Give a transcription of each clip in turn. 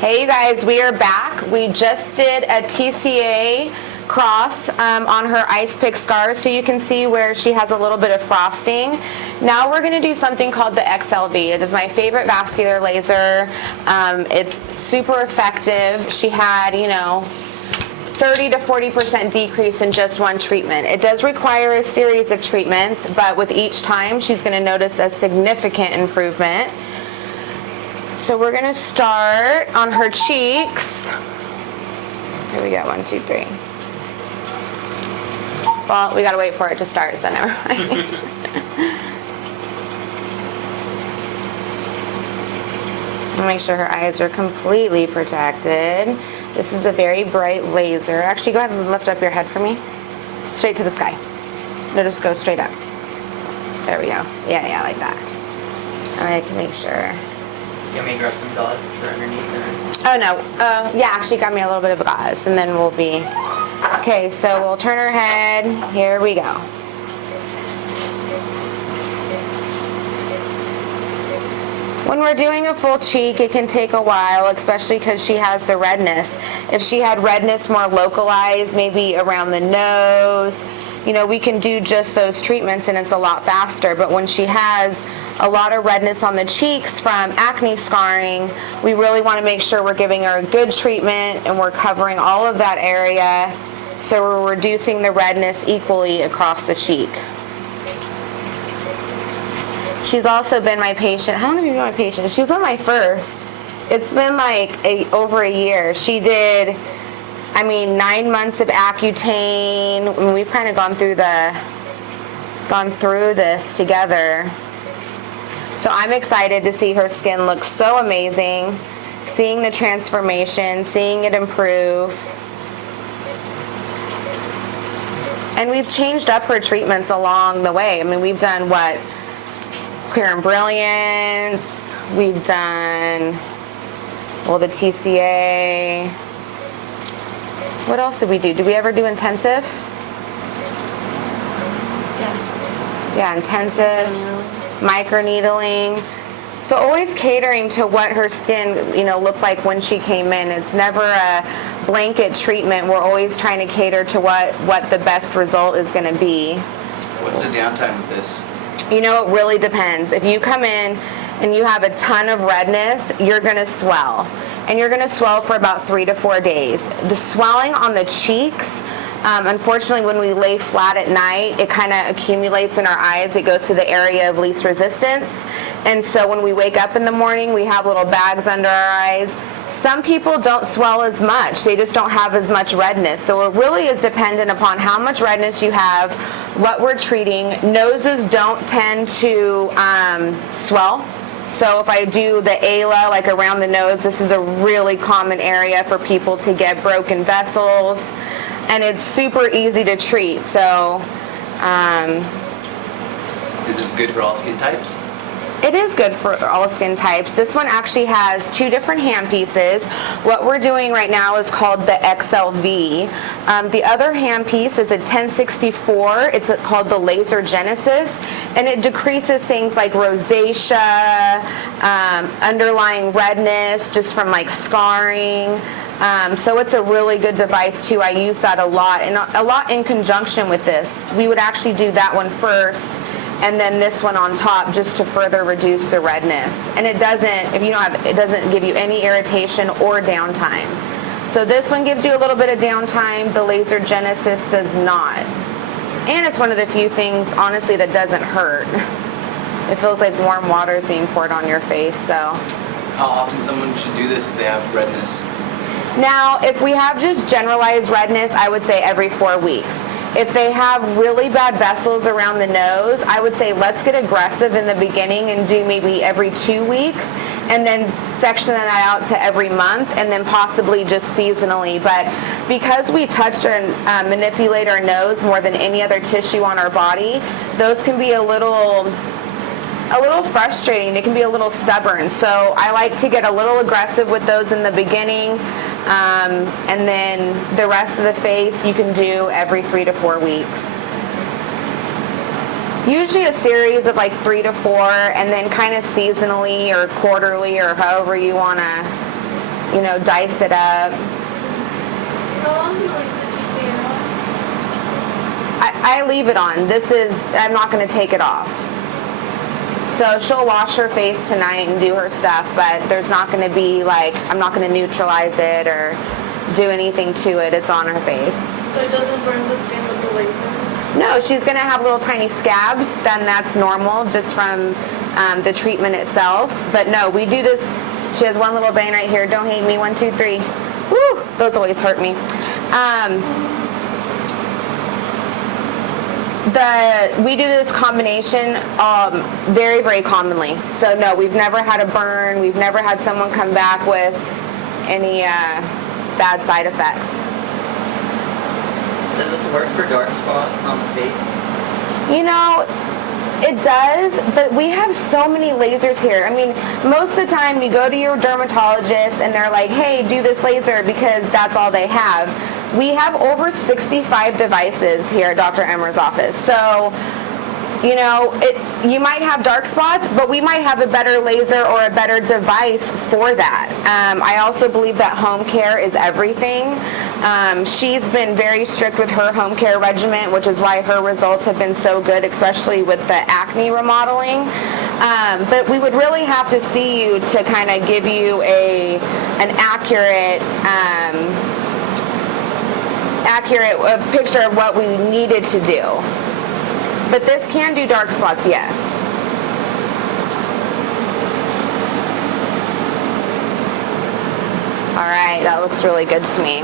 Hey you guys, we are back. We just did a TCA cross on her ice pick scars, so you can see where she has a little bit of frosting. Now we're going to do something called the XLV. It is my favorite vascular laser. It's super effective. She had, 30 to 40% decrease in just one treatment. It does require a series of treatments, but with each time she's going to notice a significant improvement. So we're going to start on her cheeks. Here we go, 1, 2, 3. Well, we got to wait for it to start, so never mind. Make sure her eyes are completely protected. This is a very bright laser. Actually, go ahead and lift up your head for me. Straight to the sky. No, just go straight up. There we go. Yeah, like that. And I can make sure. You want me to grab some gauze for underneath? Or? Oh, no. Yeah, actually got me a little bit of gauze, and then we'll be... Okay, so we'll turn her head. Here we go. When we're doing a full cheek, it can take a while, especially because she has the redness. If she had redness more localized, maybe around the nose, we can do just those treatments and it's a lot faster. But when she has a lot of redness on the cheeks from acne scarring, we really want to make sure we're giving her a good treatment and we're covering all of that area, so we're reducing the redness equally across the cheek. She's also been my patient. How long have you been my patient? She was on my first. It's been like over a year. She did, 9 months of Accutane. And we've kind of gone through this together. So I'm excited to see her skin look so amazing, seeing the transformation, seeing it improve. And we've changed up her treatments along the way. We've done Clear and Brilliance, we've done, the TCA. What else did we do? Did we ever do intensive? Yes. Yeah, intensive. Microneedling. So always catering to what her skin, looked like when she came in. It's never a blanket treatment. We're always trying to cater to what the best result is going to be. What's the downtime with this? It really depends. If you come in and you have a ton of redness, you're going to swell. And you're going to swell for about 3 to 4 days. The swelling on the cheeks, unfortunately, when we lay flat at night, it kind of accumulates in our eyes. It goes to the area of least resistance. And so when we wake up in the morning, we have little bags under our eyes. Some people don't swell as much. They just don't have as much redness. So it really is dependent upon how much redness you have, what we're treating. Noses don't tend to swell. So if I do the ala, like around the nose, this is a really common area for people to get broken vessels. And it's super easy to treat. So, is this good for all skin types? It is good for all skin types. This one actually has 2 different hand pieces. What we're doing right now is called the XLV. The other hand piece is a 1064. It's called the Laser Genesis, and it decreases things like rosacea, underlying redness just from scarring. So it's a really good device too. I use that a lot, and a lot in conjunction with this. We would actually do that one first, and then this one on top, just to further reduce the redness. And it doesn't, it doesn't give you any irritation or downtime. So this one gives you a little bit of downtime. The Laser Genesis does not. And it's one of the few things, honestly, that doesn't hurt. It feels like warm water is being poured on your face. So, how often someone should do this if they have redness? Now, if we have just generalized redness, I would say every 4 weeks. If they have really bad vessels around the nose, I would say let's get aggressive in the beginning and do maybe every 2 weeks, and then section that out to every month, and then possibly just seasonally. But because we touch and manipulate our nose more than any other tissue on our body, those can be a little frustrating. They can be a little stubborn. So I like to get a little aggressive with those in the beginning, and then the rest of the face you can do every 3 to 4 weeks. Usually a series of 3 to 4, and then kind of seasonally or quarterly or however you want to you know, dice it up. How long do you like the TCA on? I leave it on. I'm not going to take it off. So she'll wash her face tonight and do her stuff, but there's not going to be like, I'm not going to neutralize it or do anything to it. It's on her face. So it doesn't burn the skin with the laser? No, she's going to have little tiny scabs. Then that's normal just from the treatment itself. But no, we do this. She has one little vein right here. Don't hate me. 1, 2, 3. Woo! Those always hurt me. We do this combination very, very commonly. So no, we've never had a burn. We've never had someone come back with any bad side effects. Does this work for dark spots on the face? You know, it does, but we have so many lasers here. I mean, most of the time you go to your dermatologist and they're like, hey, do this laser because that's all they have. We have over 65 devices here at Dr. Emer's office. So, you know, you might have dark spots, but we might have a better laser or a better device for that. I also believe that home care is everything. She's been very strict with her home care regimen, which is why her results have been so good, especially with the acne remodeling. But we would really have to see you to kind of give you an accurate picture of what we needed to do. But this can do dark spots, yes. All right, that looks really good to me.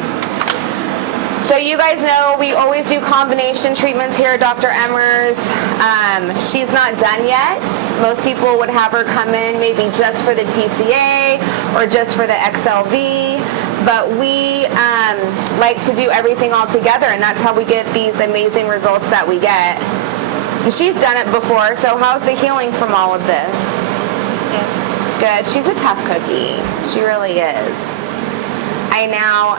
So you guys know we always do combination treatments here at Dr. Emer's. She's not done yet. Most people would have her come in maybe just for the TCA or just for the XLV. But we like to do everything all together, and that's how we get these amazing results that we get. And she's done it before, so how's the healing from all of this? Good. She's a tough cookie. She really is. I now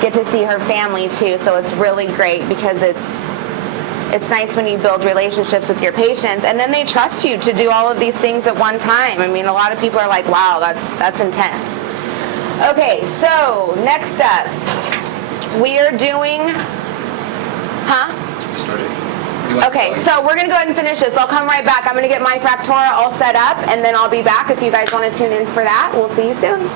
get to see her family too, so it's really great because it's nice when you build relationships with your patients and then they trust you to do all of these things at one time. I mean, a lot of people are like, wow, that's intense. Okay, so next up, we are doing, We started. Okay, so we're going to go ahead and finish this. I'll come right back. I'm going to get my Fractora all set up, and then I'll be back if you guys want to tune in for that. We'll see you soon.